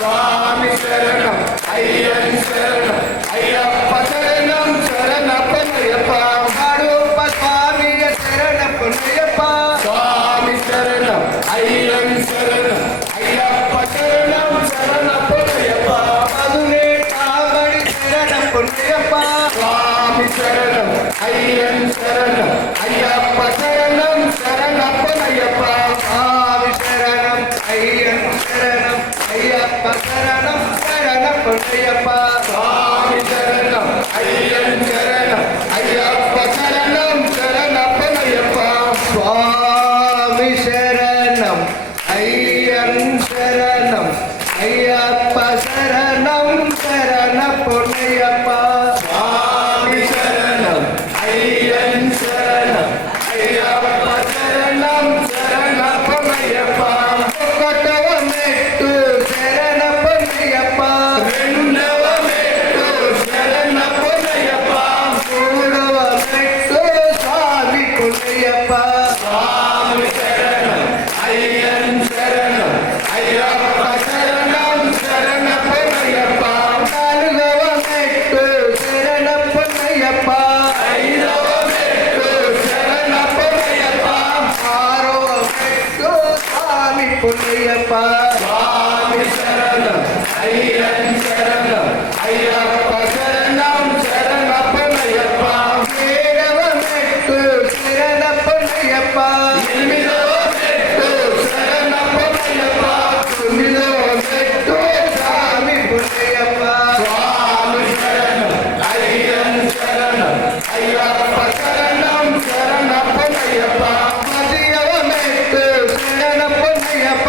சுவாமி சரணம் ஐயன் சரணம் ஐயப்ப சரணம் சரணப்பனையப்பா கருப்ப சுவாமிய சரணப்பனையப்பா சுவாமி சரணம் ஐயன் சரணம் ஐயப்ப சரணம் சரணப்பனையப்பா மதுரை காவடி சரணப்பனையப்பா சுவாமி சரணம் ஐயன் சரணம் ஐயப்ப சரணம் சரணப்பனையப்பா சுவாமி சரணம் ஐயன் சரணம் ஐயப்ப சரணம் சரணப்பனையப்பா சுவாமி சரணம் ஐயன் சரணம் ஐயப்ப சரணம் சரணப்பனையப்பா சுவாமி சரணம் ஐயன் சரணம் ஐயப்ப சரணம் சரணப்பனையப்பா சுவாமி சரணம் ஐயன் சரணம் ஐயப்ப சரணம் சரணப்பனையப்பா కొట్టవమెట్టు శరణపన్నయ్యప్ప రెండవమెట్టు శరణపన్నయ్యప్ప మూడవమెట్టు స్వామి పున్నయ్యప్ప స్వామి శరణం అయ్యన్ శరణం అయ్యప్ప శరణం శరణపన్నయ్యప్ప నాలుగవమెట్టు శరణపన్నయ్యప్ప ఐదవమెట్టు శరణపన్నయ్యప్ప ఆరవమెట్టు స్వామి పున్నయ్యప్ప స్వామి శరణం అయ్యన్ శరణం అయ్యప్ప శరణం శరణపన్నయ్యప్ప ఏడవమెట్టు శరణపన్నయ్యప్ప ఎనిమిదవమెట్టు శరణపన్నయ్యప్ప తొమ్మిదవమెట్టు స్వామి పున్నయ్యప్ప స్వామి శరణం అయ్యన్ శరణం అయ్యప్ప శరణం శరణపన్నయ్యప్ప పదియవమెట్టు శరణపన్నయ్యప్ప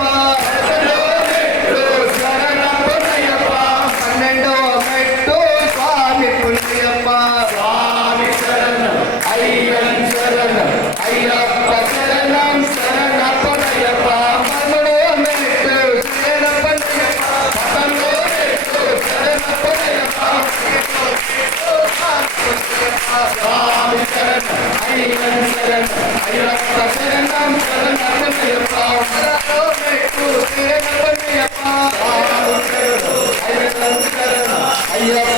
పదవమెట్టు శరణపన్నయ్యప్ప పన్నెండవమెట్టు స్వామి పున్నయ్యప్ప స్వామి శరణం అయ్యన్ శరణం అయ్యప్ప శరణం శరణపన్నయ్యప్ప పదమూడవమెట్టు శరణపన్నయ్యప్ప పదవమెట్టు శరణపన్నయ్యప్ప స్వామి శరణం అయ్యన్ శరణం అయ్యప్ప శరణం శరణపన్నయ్యప్ప పదహారవమెట్టు శరణపన్నయ్యప్ప అయ్యప్ప